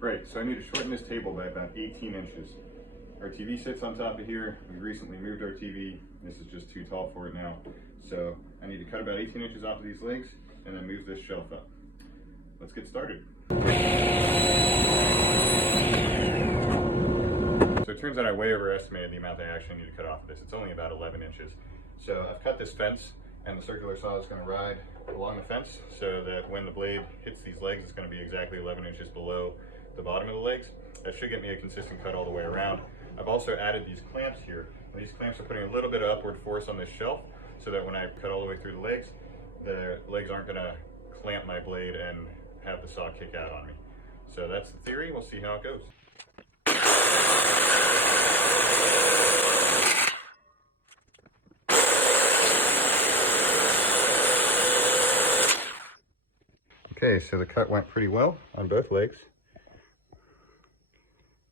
Right, so I need to shorten this table by about 18 inches. Our TV sits on top of here. We recently moved our TV. This is just too tall for it now. So I need to cut about 18 inches off of these legs and then move this shelf up. Let's get started. So it turns out I way overestimated the amount I actually need to cut off of this. It's only about 11 inches. So I've cut this fence, and the circular saw is going to ride along the fence so that when the blade hits these legs, it's going to be exactly 11 inches below the bottom of the legs. That should get me a consistent cut all the way around. I've also added these clamps here. These clamps are putting a little bit of upward force on this shelf so that when I cut all the way through the legs aren't going to clamp my blade and have the saw kick out on me. So that's the theory. We'll see how it goes. Okay, so the cut went pretty well on both legs.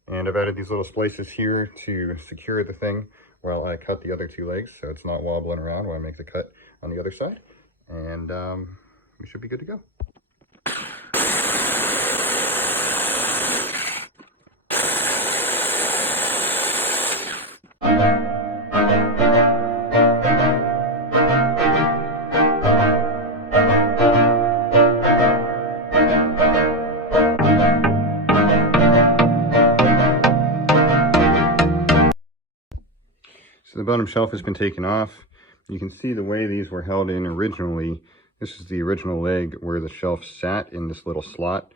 And I've added these little splices here to secure the thing while I cut the other two legs, so it's not wobbling around while I make the cut on the other side. And we should be good to go. So the bottom shelf has been taken off. You can see the way these were held in originally. This is the original leg where the shelf sat in this little slot,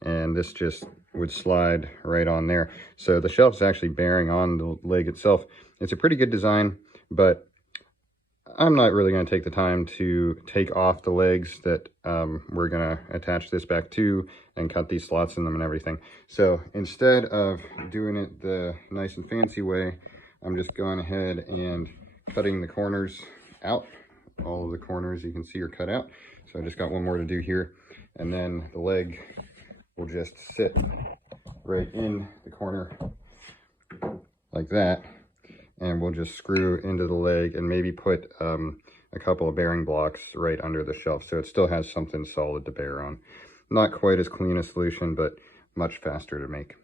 and this just would slide right on there. So the shelf is actually bearing on the leg itself. It's a pretty good design, but I'm not really going to take the time to take off the legs that we're going to attach this back to and cut these slots in them and everything. So instead of doing it the nice and fancy way, I'm just going ahead and cutting the corners out. All of the corners you can see are cut out. So I just got one more to do here. And then the leg will just sit right in the corner like that. And we'll just screw into the leg and maybe put a couple of bearing blocks right under the shelf so it still has something solid to bear on. Not quite as clean a solution, but much faster to make.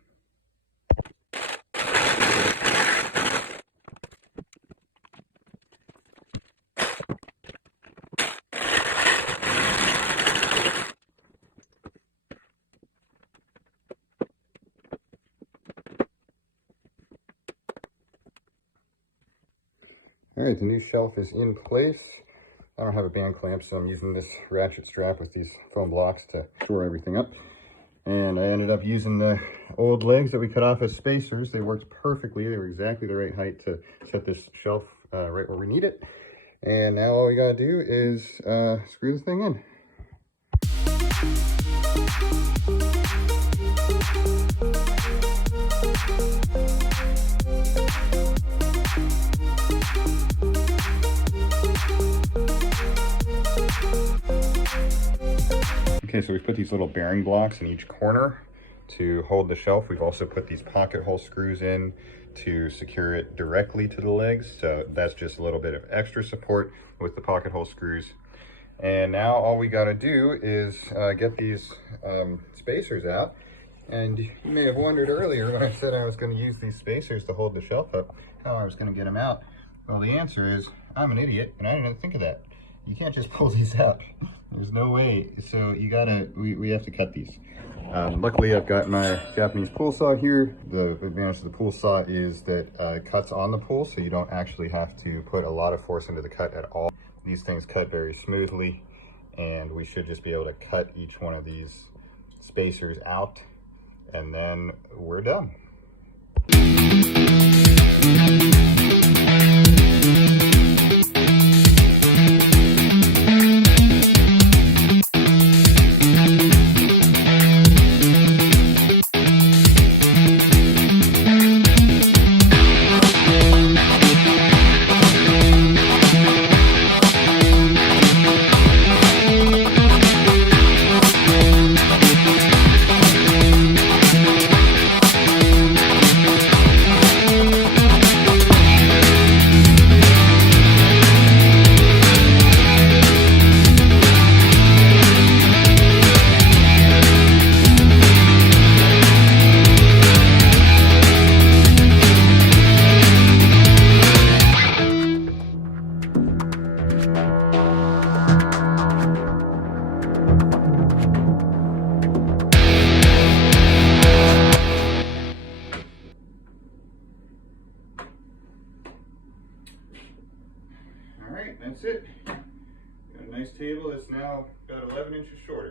All right, the new shelf is in place. I don't have a band clamp, so I'm using this ratchet strap with these foam blocks to shore everything up. And I ended up using the old legs that we cut off as spacers. They worked perfectly. They were exactly the right height to set this shelf right where we need it. And now all we gotta do is screw the thing in. Okay, so we've put these little bearing blocks in each corner to hold the shelf. We've also put these pocket hole screws in to secure it directly to the legs. So that's just a little bit of extra support with the pocket hole screws. And now all we gotta do is get these spacers out. And you may have wondered earlier when I said I was gonna use these spacers to hold the shelf up, how I was gonna get them out. Well, the answer is, I'm an idiot and I didn't even think of that. You can't just pull these out. There's no way. So you gotta, we have to cut these. Luckily I've got my Japanese pool saw here. The advantage of the pool saw is that it cuts on the pool, so you don't actually have to put a lot of force into the cut at all. These things cut very smoothly, and we should just be able to cut each one of these spacers out, and then we're done. right, that's it. Got a nice table that's now about 11 inches shorter.